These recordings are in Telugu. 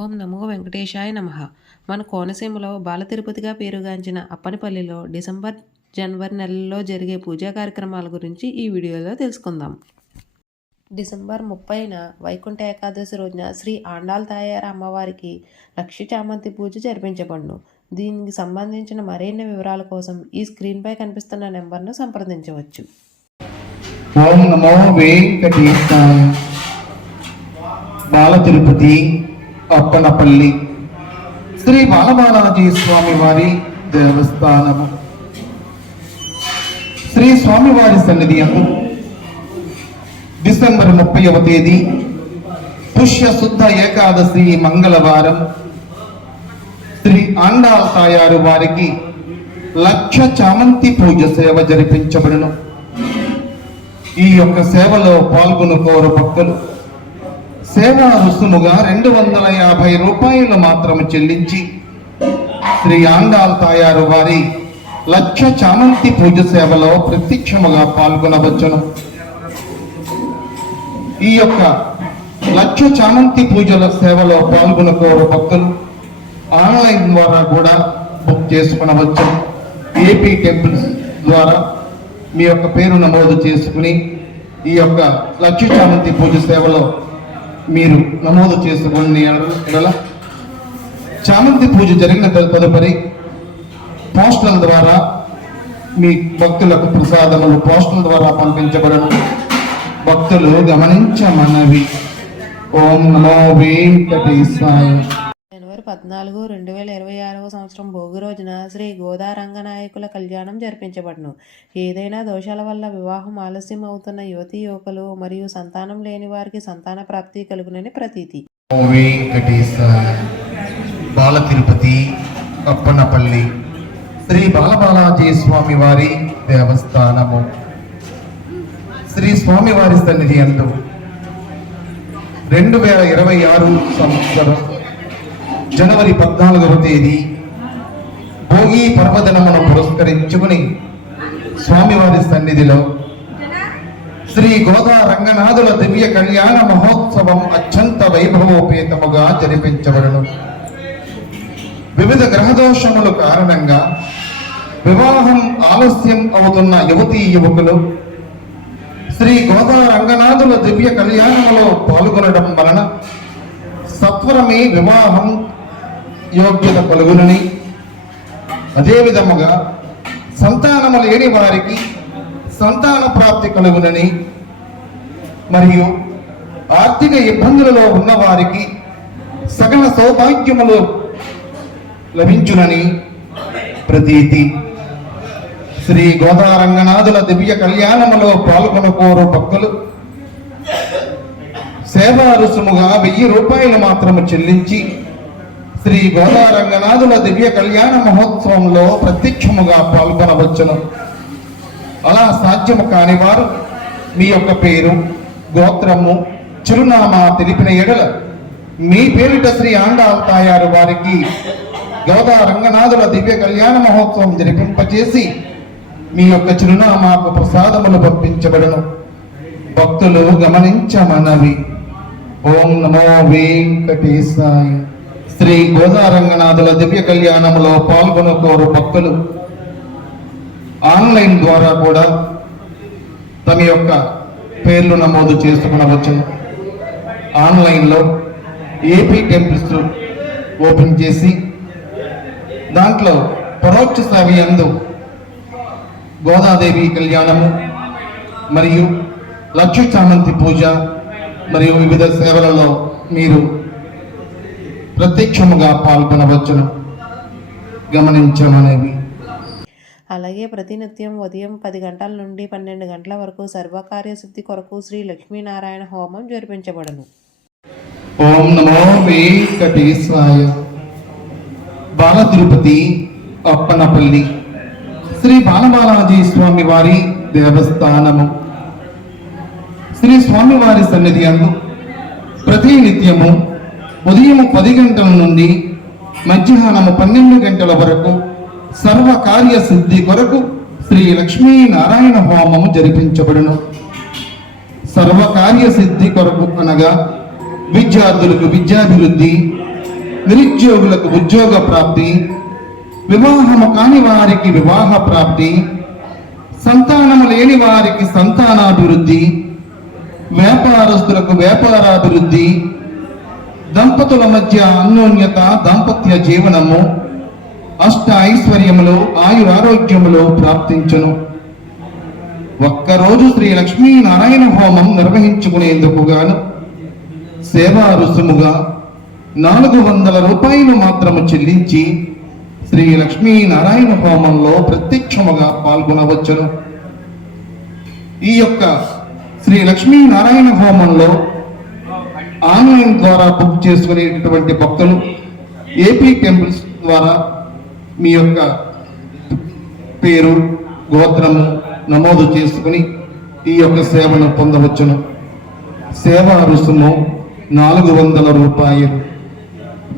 ఓం నమో వెంకటేశాయ నమః. మన కోనసీమలో బాల తిరుపతిగా పేరుగాంచిన అప్పనపల్లిలో జనవరి నెలల్లో జరిగే పూజా కార్యక్రమాల గురించి ఈ వీడియోలో తెలుసుకుందాం. డిసెంబర్ 30న వైకుంఠ ఏకాదశి రోజున శ్రీ ఆండాళ్ తాయారు అమ్మవారికి లక్ష చామంతి పూజ జరిపించబడును. దీనికి సంబంధించిన మరిన్ని వివరాల కోసం ఈ స్క్రీన్పై కనిపిస్తున్న నెంబర్ను సంప్రదించవచ్చు. ఓం నమో వెంకటేశాయ. బాల తిరుపతి అప్పనపల్లి శ్రీ బాలబాలాజీ స్వామి వారి దేవస్థానము. శ్రీ స్వామివారి సన్నిధి అందు డిసెంబర్ 30వ తేదీ పుష్య శుద్ధ ఏకాదశి మంగళవారం శ్రీ ఆండాళ్ తాయారు వారికి లక్ష చామంతి పూజ సేవ జరిపించబడును. ఈ యొక్క సేవలో పాల్గొను కోరు భక్తులు సేవా రుసుముగా 250 రూపాయలు మాత్రము చెల్లించి శ్రీ ఆండాళ్ తాయారు వారి లక్ష చామంతి పూజ సేవలో ప్రత్యక్షముగా పాల్గొనవచ్చును. ఈ యొక్క లక్ష చామంతి పూజల సేవలో పాల్గొనుకోరు భక్తులు ఆన్లైన్ ద్వారా కూడా బుక్ చేసుకునవచ్చు. ఏపీ టెంపుల్స్ ద్వారా మీ యొక్క పేరు నమోదు చేసుకుని ఈ యొక్క లక్ష చామంతి పూజ సేవలో మీరు నమోదు చేసుకుని చామంతి పూజ జరిగిన తదుపరి పోస్టల్ ద్వారా మీ భక్తులకు ప్రసాదములు పోస్టల్ ద్వారా పంపించబడను. భక్తులు గమనించమన్నవి. ఓం నమో వెంకటేశాయ. జనవరి 14, 2026 సంవత్సరం భోగి రోజున శ్రీ గోదా రంగనాయకుల కళ్యాణం జరిపించబడును. ఏదైనా దోషాల వల్ల వివాహం ఆలస్యం అవుతున్న యువతీ యువకులు మరియు సంతానం లేని వారికి సంతాన ప్రాప్తి కలుగునని ప్రతీతి. వెంకటేశాయ. బాల తిరుపతి అప్పనపల్లి శ్రీ బాలబాలాజీ స్వామి వారి దేవస్థానము. శ్రీ స్వామివారి సన్నిధి అందు 2026 సంవత్సరం జనవరి 14వ తేదీ భోగి పర్వదినమును పురస్కరించుకుని స్వామివారి సన్నిధిలో శ్రీ గోదా రంగనాథుల దివ్య కళ్యాణ మహోత్సవం అత్యంత వైభవోపేతముగా జరిపించబడును. వివిధ గ్రహదోషముల కారణంగా వివాహం ఆలస్యం అవుతున్న యువతీ యువకులు శ్రీ గోదా రంగనాథుల దివ్య కళ్యాణములో పాల్గొనడం వలన సత్వరమే వివాహం యోగ్యత కలుగునని, అదేవిధముగా సంతానము లేని వారికి సంతాన ప్రాప్తి కలుగునని, మరియు ఆర్థిక ఇబ్బందులలో ఉన్న వారికి సకల సౌభాగ్యములు లభించునని ప్రతీతి. శ్రీ గోదా రంగనాథుల దివ్య కళ్యాణములో పాల్గొనకోరు భక్తులు సేవా రుసుముగా 1000 రూపాయలు మాత్రము చెల్లించి శ్రీ గోదా రంగనాథుల దివ్య కళ్యాణ మహోత్సవంలో ప్రత్యక్షముగా పాల్గొనవచ్చును. అలా సాధ్యము కాని వారు మీ యొక్క పేరు, గోత్రము, చిరునామా తెలిపిన ఎడల మీ పేరిట శ్రీ ఆండాళ్ తాయారు వారికి గోదా రంగనాథుల దివ్య కళ్యాణ మహోత్సవం జరిపింపచేసి మీ యొక్క చిరునామాకు ప్రసాదములు పంపించబడను. భక్తులు గమనించమన్నవి. ఓం నమో వెంకటేశాయ. శ్రీ గోదా రంగనాథుల దివ్య కళ్యాణములో పాల్గొనకోరు భక్తులు ఆన్లైన్ ద్వారా కూడా తమ యొక్క పేర్లు నమోదు చేసుకునవచ్చు. ఆన్లైన్లో ఏపీ టెంపుల్స్ ఓపెన్ చేసి దాంట్లో పరోక్ష సేవ యందు గోదాదేవి కళ్యాణము మరియు లక్ష చామంతి పూజ మరియు వివిధ సేవలలో మీరు ప్రత్యక్షముగా పాల్గొనవచ్చును. గమనించమనేవి. అలాగే ప్రతినిత్యం ఉదయం 10 గంటల నుండి 12 గంటల వరకు సర్వకార్య సిద్ధి కొరకు శ్రీ లక్ష్మీనారాయణ హోమం జరిపించబడును. ఓం నమో వెంకటేశాయ. బాల తిరుపతి అప్పనపల్లి శ్రీ బాలబాలాజీ స్వామి వారి దేవస్థానము. శ్రీ స్వామివారి సన్నిధి అందు ప్రతి నిత్యము ఉదయం 10 గంటల నుండి మధ్యాహ్నము 12 గంటల వరకు సర్వకార్య సిద్ధి కొరకు శ్రీ లక్ష్మీనారాయణ హోమము జరిపించబడును. సర్వకార్య సిద్ధి కొరకు అనగా విద్యార్థులకు విద్యాభివృద్ధి, నిరుద్యోగులకు ఉద్యోగ ప్రాప్తి, వివాహము కాని వారికి వివాహ ప్రాప్తి, సంతానము లేని వారికి సంతానాభివృద్ధి, వ్యాపారస్తులకు వ్యాపారాభివృద్ధి, దంపతుల మధ్య అన్యోన్యత, దాంపత్య జీవనము, అష్ట ఐశ్వర్యములు, ఆయురారోగ్యములు ప్రాప్తించును. ఒక్కరోజు శ్రీ లక్ష్మీనారాయణ హోమం నిర్వహించుకునేందుకు గాను సేవా రుసుముగా 400 రూపాయలు మాత్రము చెల్లించి శ్రీ లక్ష్మీనారాయణ హోమంలో ప్రత్యక్షముగా పాల్గొనవచ్చును. ఈ యొక్క శ్రీ లక్ష్మీనారాయణ హోమంలో ఆన్లైన్ ద్వారా బుక్ చేసుకునేటటువంటి భక్తులు ఏపీ టెంపుల్స్ ద్వారా మీ యొక్క పేరు, గోత్రము నమోదు చేసుకుని ఈ యొక్క సేవను పొందవచ్చును. సేవా రుసుము 400 రూపాయలు.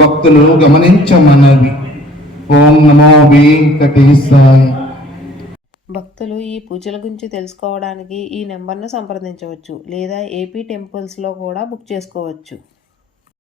భక్తులు గమనించమన్నవి. ఓం నమో వెంకటేశాయ. భక్తులు ఈ పూజల గురించి తెలుసుకోవడానికి ఈ నెంబర్ను సంప్రదించవచ్చు లేదా ఏపీ టెంపుల్స్లో కూడా బుక్ చేసుకోవచ్చు.